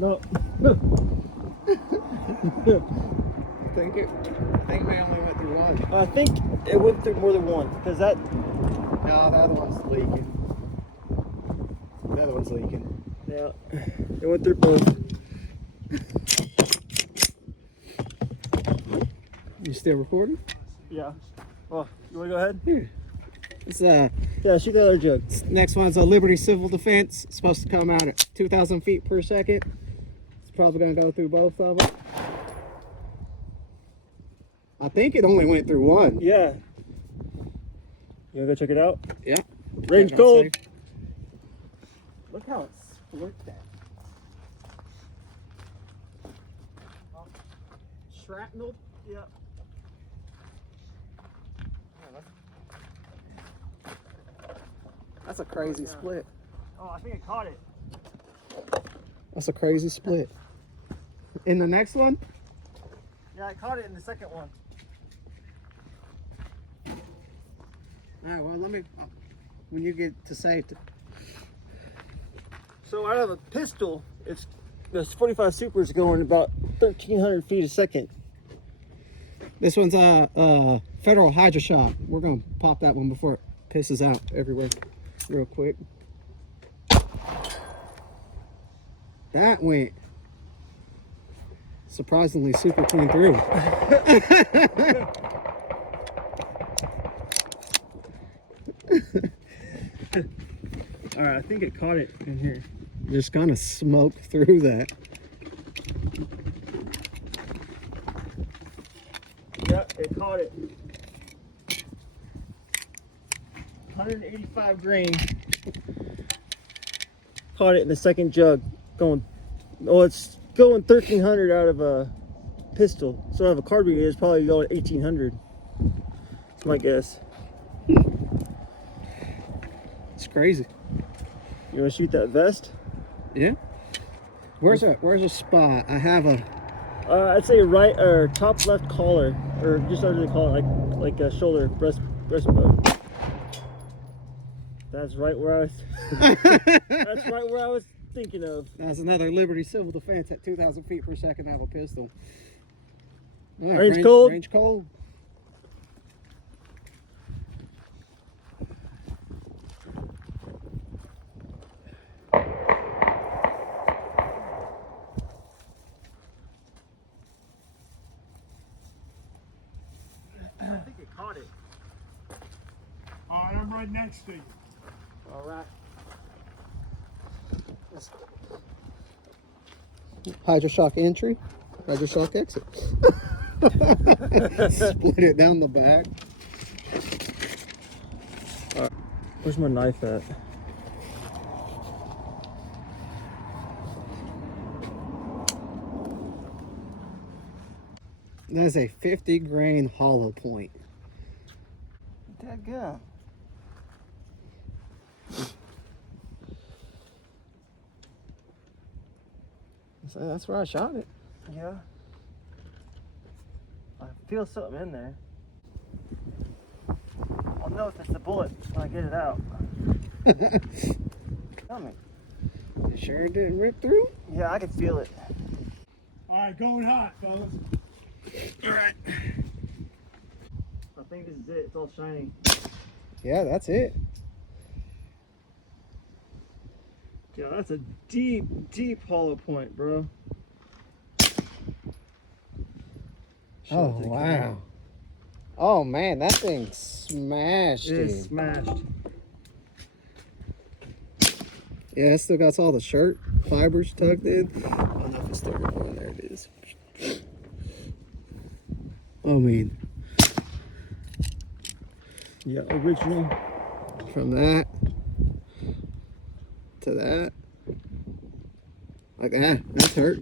No. I think we only went through one. I think it went through more than one because that. No, the other one's leaking. The other one's leaking. Yeah, it went through both. You still recording? Yeah. Well, you want to go ahead? Here. It's Yeah, shoot the other jug. next one's a Liberty Civil Defense. It's supposed to come out at 2,000 feet per second. It's probably gonna go through both of them. I think it only went through one. Yeah. You want to go check it out? Yeah. Range cold. Look how it split that. Shrapnel. Yeah. That's a crazy split. Oh, I think I caught it. That's a crazy split. In the next one? Yeah, I caught it in the second one. All right, well, let me, when you get to safety. So out of a pistol, it's this 45 Super is going about 1,300 feet a second. This one's a Federal Hydro Shot. We're gonna pop that one before it pisses out everywhere real quick. That went surprisingly super clean through. All right, I think it caught it in here. Just kind of smoke through that. Yeah, it caught it. 185 grain. Caught it in the second jug. Going, oh, it's going 1,300 out of a pistol. So out of a carburetor, it's probably going 1,800. That's my guess. It's crazy. You want to shoot that vest? Yeah. Where's a spot? I have a. I'd say right or top left collar, or just under the collar, like a shoulder breastbone. That's right where I was. That's right where I was thinking of. That's another Liberty Civil Defense at 2,000 feet per second. I have a pistol. All right, Range cold? Range cold. I think it caught it. All right, I'm right next to you. All right. Hydro Shock entry, Hydro Shock exit. Split it down the back. Where's my knife at? That's a 50 grain hollow point. Dadgum. So that's where I shot it. Yeah. I feel something in there. I'll know if it's the bullet when I get it out. Tell me. You sure it didn't rip through? Yeah, I can feel it. All right, going hot, fellas. All right. I think this is it. It's all shiny. Yeah, that's it. Yeah, that's a deep, deep hollow point, bro. Oh, wow. Oh, man, that thing smashed, It is dude. smashed. Yeah, it still got all the shirt fibers tucked in. I don't know if it's still recording. There it is. I mean, Yeah, original. from that to that. Like that. That's hurt.